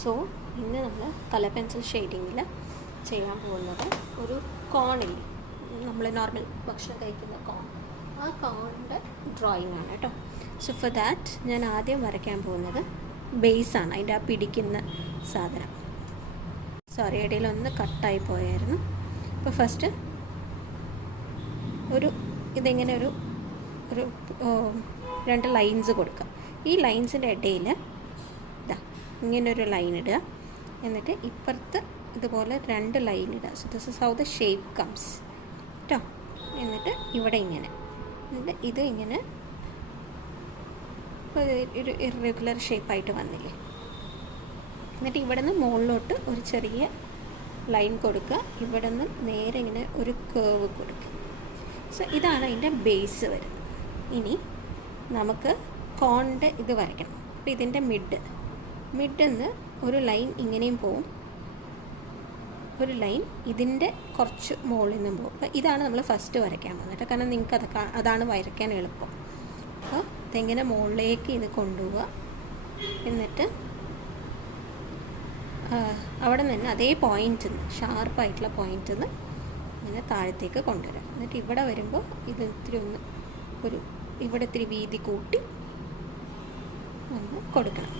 So ഇന്ന് നമ്മൾ colour pencil ഷെയ്ഡിങ്ങിൽ ചെയ്യാൻ പോകുന്നത് ഒരു കോണില്ലേ, നമ്മൾ നോർമൽ ഭക്ഷണം കഴിക്കുന്ന കോൺ, ആ കോണിൻ്റെ ഡ്രോയിങ് ആണ് കേട്ടോ. സോ ഫോർ ദാറ്റ് ഞാൻ ആദ്യം വരയ്ക്കാൻ പോകുന്നത് ബേസാണ്, അതിൻ്റെ ആ പിടിക്കുന്ന സാധനം. സോറി, ഇടയിലൊന്ന് കട്ടായി പോയായിരുന്നു. അപ്പോൾ ഫസ്റ്റ് ഇതിങ്ങനെ ഒരു രണ്ട് ലൈൻസ് കൊടുക്കുക. ഈ ലൈൻസിൻ്റെ ഇടയിൽ ഇങ്ങനൊരു ലൈൻ ഇടുക, എന്നിട്ട് ഇപ്പുറത്ത് ഇതുപോലെ രണ്ട് ലൈൻ ഇടുക. So this is how the shape comes കേട്ടോ. എന്നിട്ട് ഇവിടെ ഇങ്ങനെ, എന്നിട്ട് ഇത് ഇങ്ങനെ ഒരു ഇറഗുലർ ഷേപ്പായിട്ട് വന്നില്ലേ. എന്നിട്ട് ഇവിടെ നിന്ന് മുകളിലോട്ട് ഒരു ചെറിയ ലൈൻ കൊടുക്കുക, ഇവിടെ നിന്ന് നേരെ ഇങ്ങനെ ഒരു കേർവ് കൊടുക്കുക. സോ ഇതാണ് അതിൻ്റെ ബേസ് വരുന്നത്. ഇനി നമുക്ക് കോണിൻ്റെ ഇത് വരയ്ക്കണം. അപ്പോൾ ഇതിൻ്റെ മിഡെന്ന് ഒരു ലൈൻ ഇങ്ങനെയും പോവും, ഒരു ലൈൻ ഇതിൻ്റെ കുറച്ച് മുകളിൽ നിന്നും പോകും. അപ്പോൾ ഇതാണ് നമ്മൾ ഫസ്റ്റ് വരയ്ക്കാൻ പോകുന്നത്, കാരണം നിങ്ങൾക്ക് അതാണ് വരയ്ക്കാൻ എളുപ്പം. അപ്പോൾ ഇതെങ്ങനെ മുകളിലേക്ക് ഇത് കൊണ്ടുപോവുക, എന്നിട്ട് അവിടെ നിന്ന് അതേ പോയിൻറ്റിൽ നിന്ന്, ഷാർപ്പായിട്ടുള്ള പോയിൻറ്റിൽ നിന്ന് ഇങ്ങനെ താഴത്തേക്ക് കൊണ്ടുവരാം. എന്നിട്ട് ഇവിടെ വരുമ്പോൾ ഇത് ഇത്തിരി ഇവിടെ ഇത്തിരി വീതി കൂട്ടി ഒന്ന് കൊടുക്കണം.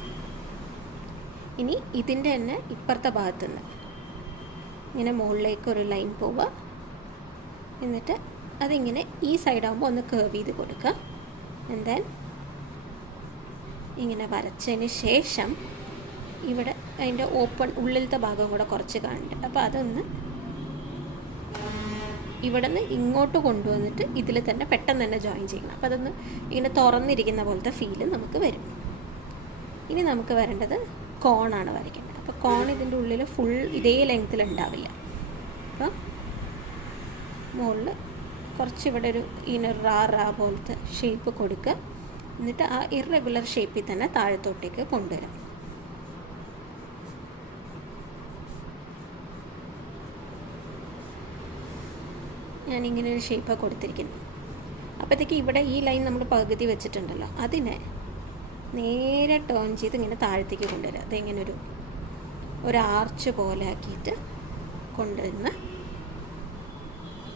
ഇനി ഇതിൻ്റെ തന്നെ ഇപ്പുറത്തെ ഭാഗത്തു നിന്ന് ഇങ്ങനെ മുകളിലേക്ക് ഒരു ലൈൻ പോവുക, എന്നിട്ട് അതിങ്ങനെ ഈ സൈഡാകുമ്പോൾ ഒന്ന് കേർവ് ചെയ്ത് കൊടുക്കുക. ആൻഡ് ദെൻ ഇങ്ങനെ വരച്ചതിന് ശേഷം ഇവിടെ അതിൻ്റെ ഉള്ളിലത്തെ ഭാഗം കൂടെ കുറച്ച് കാണുന്നുണ്ട്. അപ്പോൾ അതൊന്ന് ഇവിടെ നിന്ന് ഇങ്ങോട്ട് കൊണ്ടുവന്നിട്ട് ഇതിൽ തന്നെ പെട്ടെന്ന് തന്നെ ജോയിൻ ചെയ്യണം. അപ്പോൾ അതൊന്ന് ഇങ്ങനെ തുറന്നിരിക്കുന്ന പോലത്തെ ഫീല് നമുക്ക് വരും. ഇനി നമുക്ക് വരേണ്ടത് കോണാണ് വരയ്ക്കേണ്ടത്. അപ്പോൾ കോൺ ഇതിൻ്റെ ഉള്ളിൽ ഫുൾ ഇതേ ലെങ്ത്തിൽ ഉണ്ടാവില്ല. അപ്പോൾ മുകളിൽ കുറച്ച് ഇവിടെ ഒരു റാ പോലത്തെ ഷേപ്പ് കൊടുക്കുക, എന്നിട്ട് ആ ഇറഗുലർ ഷേപ്പിൽ തന്നെ താഴത്തോട്ടേക്ക് കൊണ്ടുവരാം. ഞാനിങ്ങനെ ഒരു ഷേപ്പാണ് കൊടുത്തിരിക്കുന്നത്. അപ്പോഴത്തേക്ക് ഇവിടെ ഈ ലൈൻ നമ്മൾ പകുതി വെച്ചിട്ടുണ്ടല്ലോ, അതിനെ നേരെ ടേൺ ചെയ്ത് ഇങ്ങനെ താഴത്തേക്ക് കൊണ്ടുവരിക. അതിങ്ങനെ ഒരു ആർച്ച് പോലെ ആക്കിയിട്ട് കൊണ്ടുവന്ന്,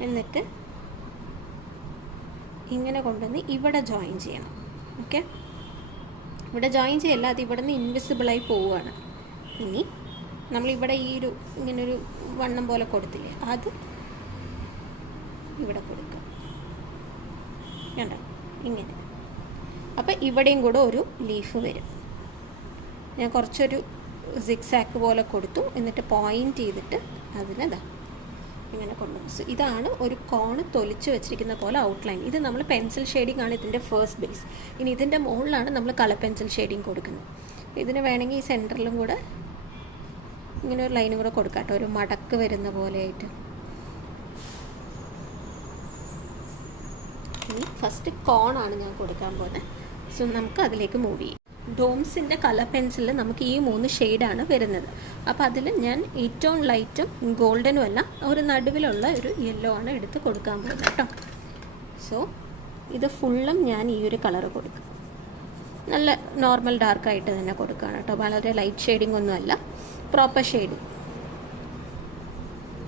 എന്നിട്ട് ഇങ്ങനെ കൊണ്ടുവന്ന് ഇവിടെ ജോയിൻ ചെയ്യണം. ഓക്കെ, ഇവിടെ ജോയിൻ ചെയ്യല്ല, അത് ഇവിടെ നിന്ന് ഇൻവിസിബിളായി പോവുകയാണ്. ഇനി നമ്മളിവിടെ ഇങ്ങനൊരു വണ്ണം പോലെ കൊടുത്തില്ലേ, അത് ഇവിടെ കൊടുക്കുക. കണ്ടോ, ഇങ്ങനെ. അപ്പോൾ ഇവിടെയും കൂടെ ഒരു ലീഫ് വരും. ഞാൻ കുറച്ചൊരു സിക്സാക്ക് പോലെ കൊടുത്തു, എന്നിട്ട് പോയിൻ്റ് ചെയ്തിട്ട് അതിനെന്താ ഇങ്ങനെ കൊണ്ടുപോകും. സോ ഇതാണ് ഒരു കോണ് തൊലിച്ച് വെച്ചിരിക്കുന്ന പോലെ ഔട്ട്ലൈൻ. ഇത് നമ്മൾ പെൻസിൽ ഷെയ്ഡിങ് ആണ് ഇതിൻ്റെ ഫസ്റ്റ് ബേസ്. ഇനി ഇതിൻ്റെ മുകളിലാണ് നമ്മൾ കളർ പെൻസിൽ ഷെയ്ഡിങ് കൊടുക്കുന്നത്. ഇതിന് വേണമെങ്കിൽ ഈ സെൻറ്ററിലും കൂടെ ഇങ്ങനെ ഒരു ലൈനും കൂടെ കൊടുക്കാം കേട്ടോ, ഒരു മടക്ക് വരുന്ന പോലെയായിട്ട്. ഇനി ഫസ്റ്റ് കോണാണ് ഞാൻ കൊടുക്കാൻ പോകുന്നത്. സോ നമുക്ക് അതിലേക്ക് മൂവ് ചെയ്യും. ഡോംസിൻ്റെ കളർ പെൻസിലിൽ നമുക്ക് ഈ 3 ഷെയ്ഡാണ് വരുന്നത്. അപ്പോൾ അതിൽ ഞാൻ ഏറ്റവും ലൈറ്റും ഗോൾഡനും അല്ല, ഒരു നടുവിലുള്ള ഒരു യെല്ലോ ആണ് എടുത്ത് കൊടുക്കാൻ പോകുന്നത് കേട്ടോ. സോ ഇത് ഫുള്ളും ഞാൻ ഈ ഒരു കളർ കൊടുക്കും. നല്ല നോർമൽ ഡാർക്കായിട്ട് തന്നെ കൊടുക്കുകയാണ് കേട്ടോ, വളരെ ലൈറ്റ് ഷെയ്ഡിങ് ഒന്നുമല്ല, പ്രോപ്പർ ഷെയ്ഡിങ്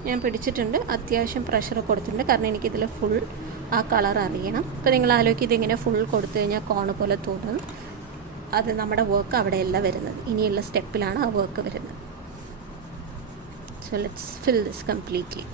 ഞാൻ പിടിച്ചിട്ടുണ്ട്. അത്യാവശ്യം പ്രഷർ കൊടുത്തിട്ടുണ്ട്, കാരണം എനിക്കിതിൽ ഫുൾ ആ കളർ അറിയണം. അപ്പോൾ നിങ്ങൾ ആലോചിക്കും ഇതിങ്ങനെ ഫുൾ കൊടുത്തു കഴിഞ്ഞാൽ കോണ് പോലെ തോന്നും. അത് നമ്മുടെ വർക്ക് അവിടെയല്ല വരുന്നത്, ഇനിയുള്ള സ്റ്റെപ്പിലാണ് ആ വർക്ക് വരുന്നത്. So let's fill this completely.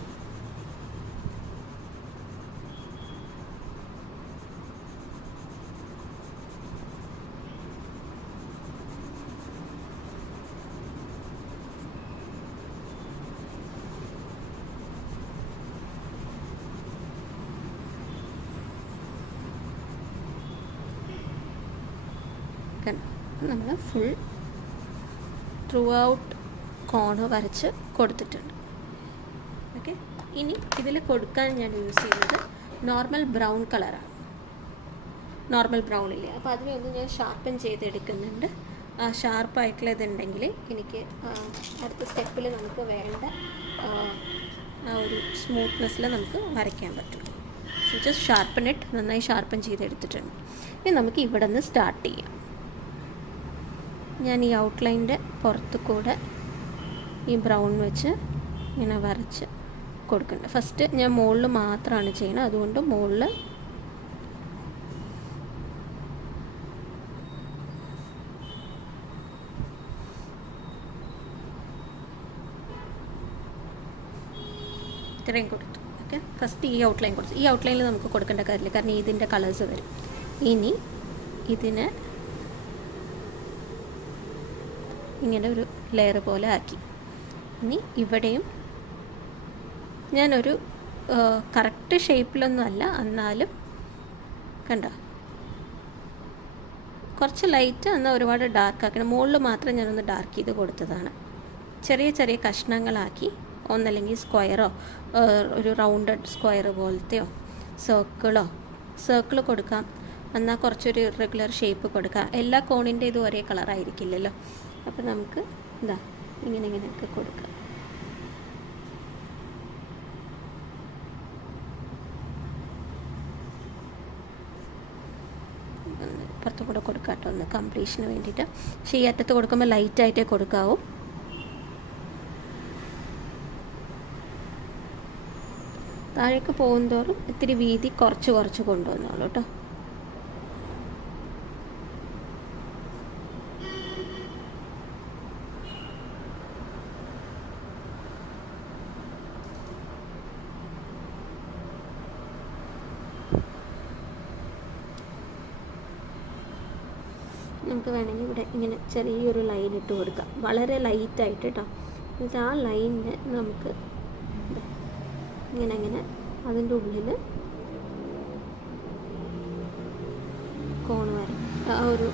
നമ്മൾ ഫുൾ ത്രൂ ഔട്ട് കോണ് വരച്ച് കൊടുത്തിട്ടുണ്ട്. ഓക്കെ, ഇനി ഇതിൽ കൊടുക്കാൻ ഞാൻ യൂസ് ചെയ്യുന്നത് നോർമൽ ബ്രൗൺ കളറാണ്. നോർമൽ ബ്രൗൺ ഇല്ലേ, അപ്പോൾ അതിനൊന്ന് ഞാൻ ഷാർപ്പൻ ചെയ്തെടുക്കുന്നുണ്ട്. ആ ഷാർപ്പായിട്ടുള്ള ഇതുണ്ടെങ്കിൽ എനിക്ക് അടുത്ത സ്റ്റെപ്പിൽ നമുക്ക് വേണ്ട ആ ഒരു സ്മൂത്ത്നെസ്സിൽ നമുക്ക് വരയ്ക്കാൻ പറ്റും. സോ ജസ്റ്റ് ഷാർപ്പൻ ഇട്ട്, നന്നായി ഷാർപ്പൻ ചെയ്തെടുത്തിട്ടുണ്ട്. ഇനി നമുക്ക് ഇവിടെ നിന്ന് സ്റ്റാർട്ട് ചെയ്യാം. ഞാൻ ഈ ഔട്ട്ലൈൻ്റെ പുറത്ത് കൂടെ ഈ ബ്രൗൺ വെച്ച് ഇങ്ങനെ വരച്ച് കൊടുക്കുന്നുണ്ട്. ഫസ്റ്റ് ഞാൻ മുകളിൽ മാത്രമാണ് ചെയ്യുന്നത്, അതുകൊണ്ട് മുകളിൽ ഇത്രയും കൊടുത്തു. ഓക്കെ, ഫസ്റ്റ് ഈ ഔട്ട്ലൈൻ കൊടുത്തു. ഈ ഔട്ട്ലൈനിൽ നമുക്ക് കൊടുക്കേണ്ട കാര്യമില്ല, കാരണം ഇതിൻ്റെ കളേഴ്സ് വരും. ഇനി ഇതിനെ ഇങ്ങനെ ഒരു ലെയർ പോലെ ആക്കി. ഇനി ഇവിടെയും ഞാനൊരു കറക്റ്റ് ഷേപ്പിലൊന്നും അല്ല, എന്നാലും കണ്ടോ കുറച്ച് ലൈറ്റ് എന്നാൽ ഒരുപാട് ഡാർക്ക് ആക്കണം. മുകളിൽ മാത്രം ഞാനൊന്ന് ഡാർക്ക് ചെയ്ത് കൊടുത്തതാണ്. ചെറിയ ചെറിയ കഷ്ണങ്ങളാക്കി, ഒന്നല്ലെങ്കിൽ സ്ക്വയറോ ഒരു റൗണ്ടഡ് സ്ക്വയർ പോലത്തെയോ സർക്കിൾ കൊടുക്കാം. എന്നാൽ കുറച്ചൊരു ഇറഗുലർ ഷേപ്പ് കൊടുക്കാം. എല്ലാ കോണിൻ്റെ ഇതും ഒരേ കളറായിരിക്കില്ലല്ലോ. അപ്പോൾ നമുക്ക് ഇങ്ങനെയൊക്കെ കൊടുക്കാം. പുറത്തു കൂടെ കൊടുക്കാം കേട്ടോ, ഒന്ന് കംപ്ലീഷന് വേണ്ടിയിട്ട്. പക്ഷേ ഈ അറ്റത്ത് കൊടുക്കുമ്പോൾ ലൈറ്റായിട്ടേ കൊടുക്കാവൂ. താഴേക്ക് പോകുന്തോറും ഇത്തിരി വീതി കുറച്ച് കൊണ്ടുവന്നോളൂ കേട്ടോ. നമുക്ക് വേണമെങ്കിൽ ഇവിടെ ഇങ്ങനെ ചെറിയൊരു ലൈൻ ഇട്ട് കൊടുക്കാം, വളരെ ലൈറ്റായിട്ട് കേട്ടോ. എന്നിട്ട് ആ ലൈനിന് നമുക്ക് ഇങ്ങനെ അതിൻ്റെ ഉള്ളിൽ കോൺ വരയ്ക്കും. ആ ഒരു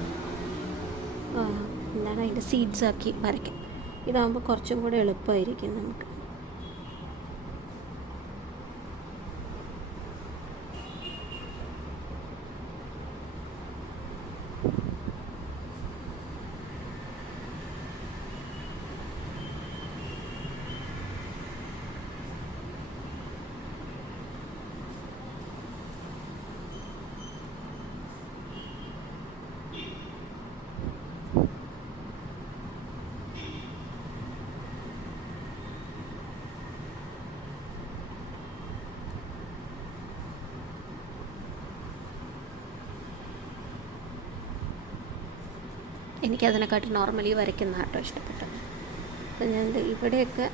എന്താണ് അതിൻ്റെ സീഡ്സ് ആക്കി വരയ്ക്കും. ഇതാകുമ്പോൾ കുറച്ചും കൂടെ എളുപ്പമായിരിക്കും നമുക്ക്. എനിക്കതിനെക്കാട്ടി നോർമലി വരയ്ക്കുന്ന കേട്ടോ ഇഷ്ടപ്പെട്ടത്. അപ്പോൾ ഞാൻ ഇവിടെയൊക്കെ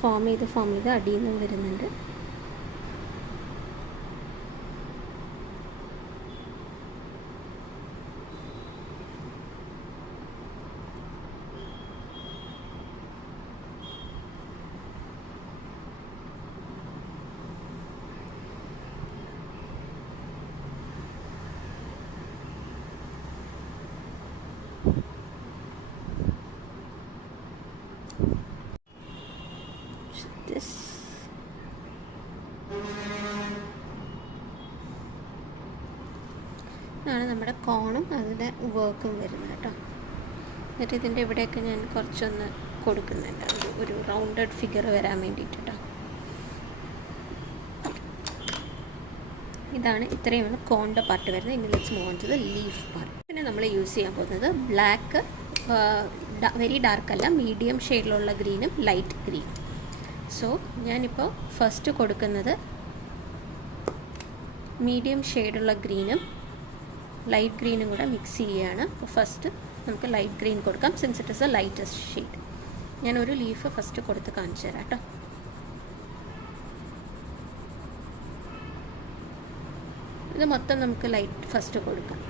ഫോം ചെയ്ത് അടിയിൽ നിന്നും വരുന്നുണ്ട്. ആണ് നമ്മുടെ കോണും അതിൻ്റെ വർക്കും വരുന്നത് കേട്ടോ. എന്നിട്ട് ഇതിൻ്റെ ഇവിടെയൊക്കെ ഞാൻ കുറച്ചൊന്ന് കൊടുക്കുന്നുണ്ട്, ഒരു റൗണ്ടഡ് ഫിഗർ വരാൻ വേണ്ടിയിട്ട് കേട്ടോ. ഇതാണ് ഇത്രയുമാണ് കോണിൻ്റെ പാർട്ട് വരുന്നത്. ഇനി let's move on to the leaf part. പിന്നെ നമ്മൾ യൂസ് ചെയ്യാൻ പോകുന്നത് ബ്ലാക്ക്, വെരി ഡാർക്ക് അല്ല, മീഡിയം ഷെയ്ഡിലുള്ള ഗ്രീനും ലൈറ്റ് ഗ്രീൻ. സോ ഞാനിപ്പോൾ ഫസ്റ്റ് കൊടുക്കുന്നത് മീഡിയം ഷെയ്ഡുള്ള ഗ്രീനും ലൈറ്റ് ഗ്രീനും കൂടെ മിക്സ് ചെയ്യുകയാണ്. അപ്പോൾ ഫസ്റ്റ് നമുക്ക് ലൈറ്റ് ഗ്രീൻ കൊടുക്കാം, since it is a lightest shade. ഞാനൊരു ലീഫ് ഫസ്റ്റ് കൊടുത്ത് കാണിച്ചു തരാം കേട്ടോ. ഇത് മൊത്തം നമുക്ക് ലൈറ്റ് ഫസ്റ്റ് കൊടുക്കാം.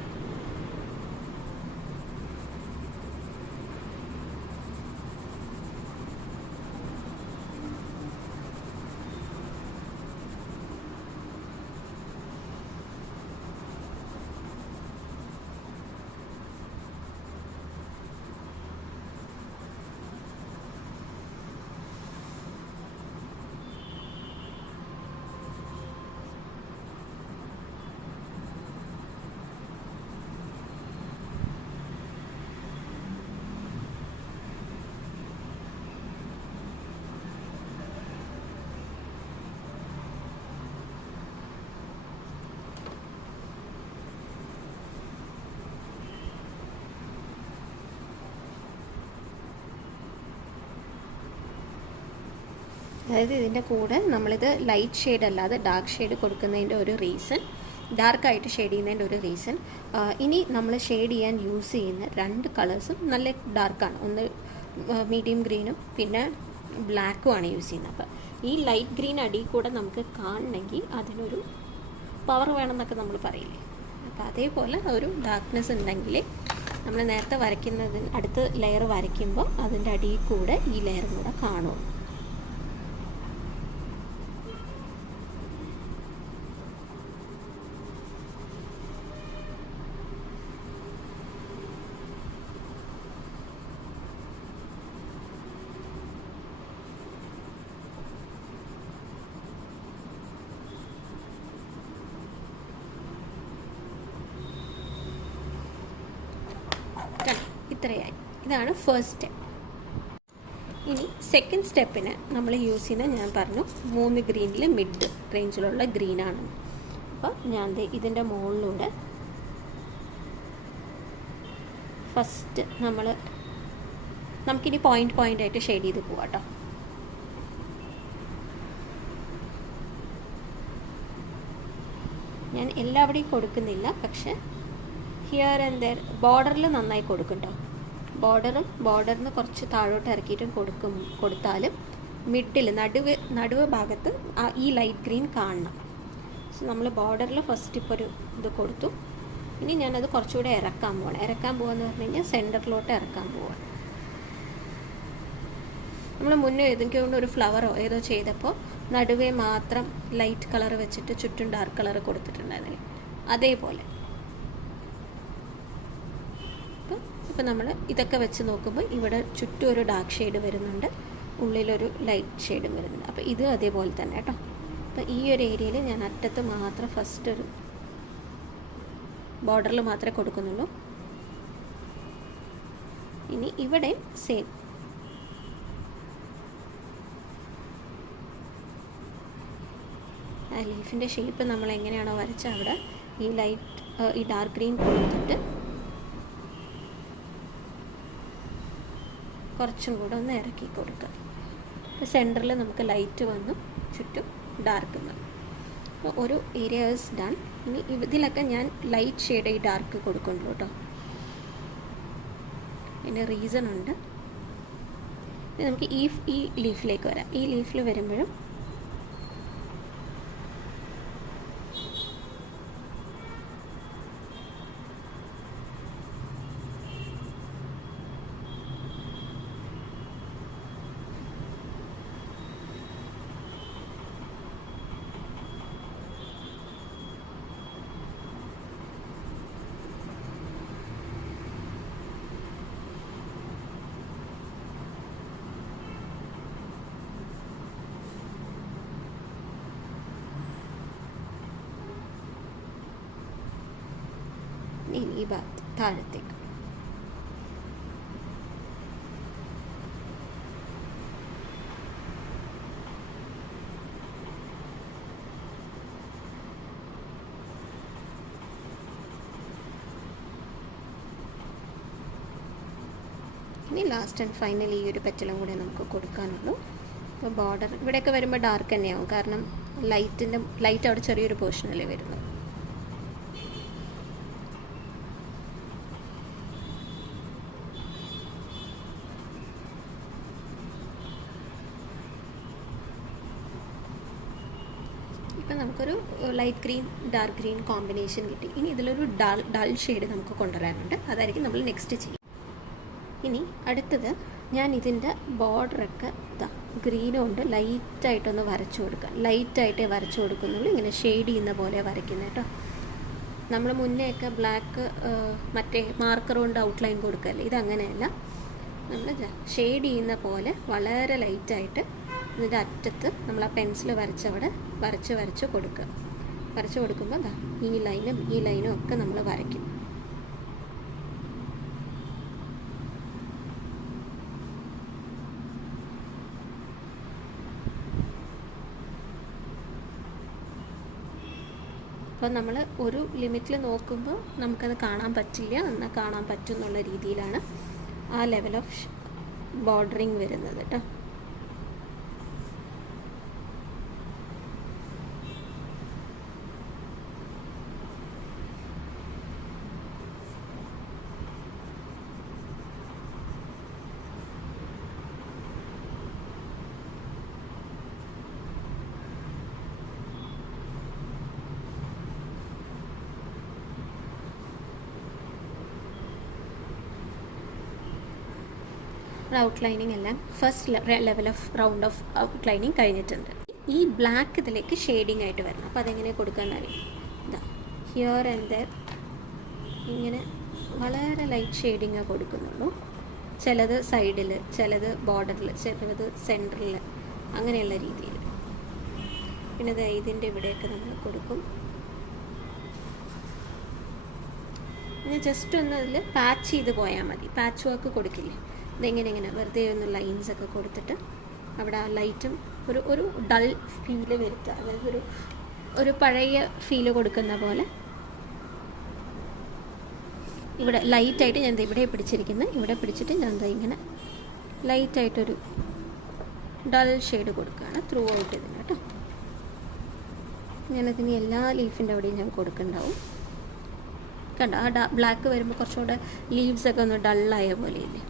അതായത് ഇതിൻ്റെ കൂടെ നമ്മളിത് ലൈറ്റ് ഷെയ്ഡ് അല്ലാതെ ഡാർക്ക് ഷെയ്ഡ് കൊടുക്കുന്നതിൻ്റെ ഒരു റീസൺ, ഡാർക്കായിട്ട് ഷെയ്ഡ് ചെയ്യുന്നതിൻ്റെ ഒരു റീസൺ, ഇനി നമ്മൾ ഷെയ്ഡ് ചെയ്യാൻ യൂസ് ചെയ്യുന്ന 2 കളേഴ്സും നല്ല ഡാർക്കാണ്. ഒന്ന് മീഡിയം ഗ്രീനും പിന്നെ ബ്ലാക്കുമാണ് യൂസ് ചെയ്യുന്നത്. അപ്പോൾ ഈ ലൈറ്റ് ഗ്രീൻ അടിയിൽ കൂടെ നമുക്ക് കാണണമെങ്കിൽ അതിനൊരു പവർ വേണമെന്നൊക്കെ നമ്മൾ പറയില്ലേ. അപ്പോൾ അതേപോലെ ഒരു ഡാർക്ക്നെസ് ഉണ്ടെങ്കിൽ നമ്മൾ നേരത്തെ വരയ്ക്കുന്നതിന് അടുത്ത ലെയർ വരയ്ക്കുമ്പോൾ അതിൻ്റെ അടിയിൽ കൂടെ ഈ ലെയറും കൂടെ കാണും. ഇത്രയായി. ഇതാണ് ഫസ്റ്റ് സ്റ്റെപ്പ്. ഇനി സെക്കൻഡ് സ്റ്റെപ്പിന് നമ്മൾ യൂസ് ചെയ്യുന്ന, ഞാൻ പറഞ്ഞു 3 ഗ്രീനിൽ മിഡ് റേഞ്ചിലുള്ള ഗ്രീനാണ്. അപ്പോൾ ഞാൻ ഇതിൻ്റെ മുകളിലൂടെ ഫസ്റ്റ് നമുക്കിനി പോയിൻ്റായിട്ട് ഷെയ്ഡ് ചെയ്ത് പോവാം കേട്ടോ. ഞാൻ എല്ലാവിടെയും കൊടുക്കുന്നില്ല, പക്ഷേ ഹിയർ ആൻഡ് ദെയർ ബോർഡറിൽ നന്നായി കൊടുക്കും കേട്ടോ. ബോർഡറിന് കുറച്ച് താഴോട്ട് ഇറക്കിയിട്ടും കൊടുത്താലും മിഡിൽ നടുവ് ഭാഗത്ത് ഈ ലൈറ്റ് ഗ്രീൻ കാണണം. സോ നമ്മൾ ബോർഡറിൽ ഫസ്റ്റ് ഇപ്പോൾ ഒരു ഇത് കൊടുത്തു. ഇനി ഞാനത് കുറച്ചുകൂടെ ഇറക്കാൻ പോവാന്ന് പറഞ്ഞു കഴിഞ്ഞാൽ സെൻറ്ററിലോട്ട് ഇറക്കാൻ പോവാണ്. നമ്മൾ മുന്നേ ഏതെങ്കിലും ഒരു ഫ്ലവറോ ഏതോ ചെയ്തപ്പോൾ നടുവേ മാത്രം ലൈറ്റ് കളർ വെച്ചിട്ട് ചുറ്റും ഡാർക്ക് കളർ കൊടുത്തിട്ടുണ്ടായിരുന്നില്ലേ, അതേപോലെ. അപ്പോൾ നമ്മൾ ഇതൊക്കെ വെച്ച് നോക്കുമ്പോൾ ഇവിടെ ചുറ്റും ഒരു ഡാർക്ക് ഷെയ്ഡ് വരുന്നുണ്ട്, ഉള്ളിലൊരു ലൈറ്റ് ഷെയ്ഡും വരുന്നുണ്ട്. അപ്പോൾ ഇത് അതേപോലെ തന്നെ കേട്ടോ. അപ്പോൾ ഈ ഒരു ഏരിയയിൽ ഞാൻ അറ്റത്ത് മാത്രം ഫസ്റ്റ് ഒരു ബോർഡറിൽ മാത്രമേ കൊടുക്കുന്നുള്ളൂ. ഇനി ഇവിടെ സെയിം. ആ ലീഫിൻ്റെ ഷേപ്പ് നമ്മൾ എങ്ങനെയാണോ വരച്ച അവിടെ ഈ ഡാർക്ക് ഗ്രീൻ കൊടുത്തിട്ട് കുറച്ചും കൂടെ ഒന്ന് ഇറക്കി കൊടുക്കുക. അപ്പോൾ സെൻറ്ററിൽ നമുക്ക് ലൈറ്റ് വന്നു, ചുറ്റും ഡാർക്ക് വന്നു. അപ്പോൾ ഒരു ഏരിയ ഈസ് ഡൺ. ഇനി ഇതിലൊക്കെ ഞാൻ ലൈറ്റ് ഷെയ്ഡ് ഈ ഡാർക്ക് കൊടുക്കുന്നുള്ളൂ കേട്ടോ. അതിൻ്റെ റീസൺ ഉണ്ട്. ഇനി നമുക്ക് ഈ ലീഫിലേക്ക് വരാം. ഈ ലീഫിൽ വരുമ്പോഴും ഈ ഭാഗത്ത് താഴത്തേക്ക്. ഇനി ലാസ്റ്റ് ആൻഡ് ഫൈനൽ ഈ ഒരു പെറ്റലും കൂടെ നമുക്ക് കൊടുക്കാനുള്ളൂ. അപ്പോൾ ബോർഡർ ഇവിടെയൊക്കെ വരുമ്പോൾ ഡാർക്ക് തന്നെയാവും, കാരണം ലൈറ്റ് അവിടെ ചെറിയൊരു പോർഷനല്ലേ വരുന്നു. ഇപ്പം നമുക്കൊരു light green dark green combination കിട്ടി. ഇനി ഇതിലൊരു ഡൾ ഷെയ്ഡ് നമുക്ക് കൊണ്ടുവരാനുണ്ട്, അതായിരിക്കും നമ്മൾ നെക്സ്റ്റ് ചെയ്യും. ഇനി അടുത്തത് ഞാൻ ഇതിൻ്റെ ബോർഡറൊക്കെ ഗ്രീൻ കൊണ്ട് ലൈറ്റായിട്ടൊന്ന് വരച്ചു കൊടുക്കുക. ലൈറ്റായിട്ടേ വരച്ചു കൊടുക്കുന്നുള്ളൂ, ഇങ്ങനെ ഷെയ്ഡ് ചെയ്യുന്ന പോലെ വരയ്ക്കുന്നത് കേട്ടോ. നമ്മൾ മുന്നേയൊക്കെ ബ്ലാക്ക് മറ്റേ മാർക്കർ കൊണ്ട് ഔട്ട്ലൈൻ കൊടുക്കുകയല്ലേ, ഇതങ്ങനെയല്ല. നമ്മൾ ഷെയ്ഡ് ചെയ്യുന്ന പോലെ വളരെ ലൈറ്റായിട്ട് ഇതിൻ്റെ അറ്റത്ത് നമ്മൾ ആ പെൻസിൽ വരച്ചവിടെ വരച്ച് കൊടുക്കുക. വരച്ച് കൊടുക്കുമ്പോൾ ഈ ലൈനും ഒക്കെ നമ്മൾ വരയ്ക്കും. അപ്പോൾ നമ്മൾ ഒരു ലിമിറ്റിൽ നോക്കുമ്പോൾ നമുക്കത് കാണാൻ പറ്റില്ല, എന്നാൽ കാണാൻ പറ്റും എന്നുള്ള രീതിയിലാണ് ആ ലെവൽ ഓഫ് ബോർഡറിങ് വരുന്നത് കേട്ടോ. ഔട്ട്ലൈനിങ് എല്ലാം first level of round of outlining കഴിഞ്ഞിട്ടുണ്ട്. ഈ ബ്ലാക്ക് ഇതിലേക്ക് ഷെയ്ഡിങ് ആയിട്ട് വരണം. അപ്പോൾ അതെങ്ങനെ കൊടുക്കാമെന്നറിയാം. ഇതാ ഹിയർ ആൻഡ് ദർ ഇങ്ങനെ വളരെ ലൈറ്റ് ഷെയ്ഡിങ്ങാണ് കൊടുക്കുന്നുള്ളൂ. ചിലത് സൈഡിൽ, ചിലത് ബോർഡറിൽ, ചിലത് സെൻറ്ററിൽ, അങ്ങനെയുള്ള രീതിയിൽ. പിന്നെ ഇതിൻ്റെ ഇവിടെയൊക്കെ നമ്മൾ കൊടുക്കും. പിന്നെ ജസ്റ്റ് ഒന്ന് അതിൽ പാച്ച് ചെയ്ത് പോയാൽ മതി. പാച്ച് വർക്ക് കൊടുക്കില്ലേ, ഇതെങ്ങനെ വെറുതെ ഒന്ന് ലൈൻസൊക്കെ കൊടുത്തിട്ട് അവിടെ ആ ലൈറ്റും ഒരു ഡൾ ഫീല് വരുത്തുക. അതായത് ഒരു പഴയ ഫീല് കൊടുക്കുന്ന പോലെ ഇവിടെ ലൈറ്റായിട്ട് ഞാൻ ഇവിടെ പിടിച്ചിരിക്കുന്നത്, ഇവിടെ പിടിച്ചിട്ട് ഞാൻ ഇങ്ങനെ ലൈറ്റായിട്ടൊരു ഡൾ ഷെയ്ഡ് കൊടുക്കുകയാണ് ത്രൂ ഔട്ട് ഇതിന് കേട്ടോ. ഞാനതിന് എല്ലാ ലീഫിൻ്റെ അവിടെയും ഞാൻ കൊടുക്കുന്നുണ്ടാവും. കണ്ടോ, ആ ബ്ലാക്ക് വരുമ്പോൾ കുറച്ചുകൂടെ ലീവ്സൊക്കെ ഒന്ന് ഡള്ളായ പോലെയില്ലേ.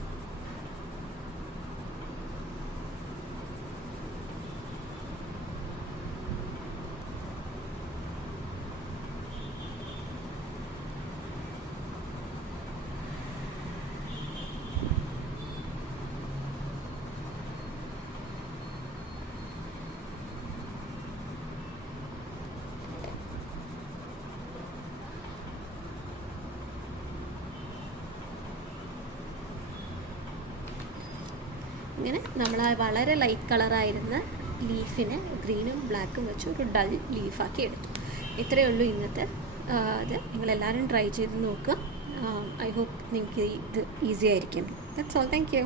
ഇങ്ങനെ നമ്മൾ ആ വളരെ ലൈറ്റ് കളറായിരുന്ന ലീഫിനെ ഗ്രീനും ബ്ലാക്കും വെച്ച് ഒരു ഡൾ ലീഫാക്കി എടുത്തു. ഇത്രയേ ഉള്ളൂ ഇന്നത്തെ ഇത്. നിങ്ങളെല്ലാവരും ട്രൈ ചെയ്ത് നോക്കുക. ഐ ഹോപ്പ് നിങ്ങൾക്ക് ഇത് ഈസി ആയിരിക്കും. That's all. Thank you.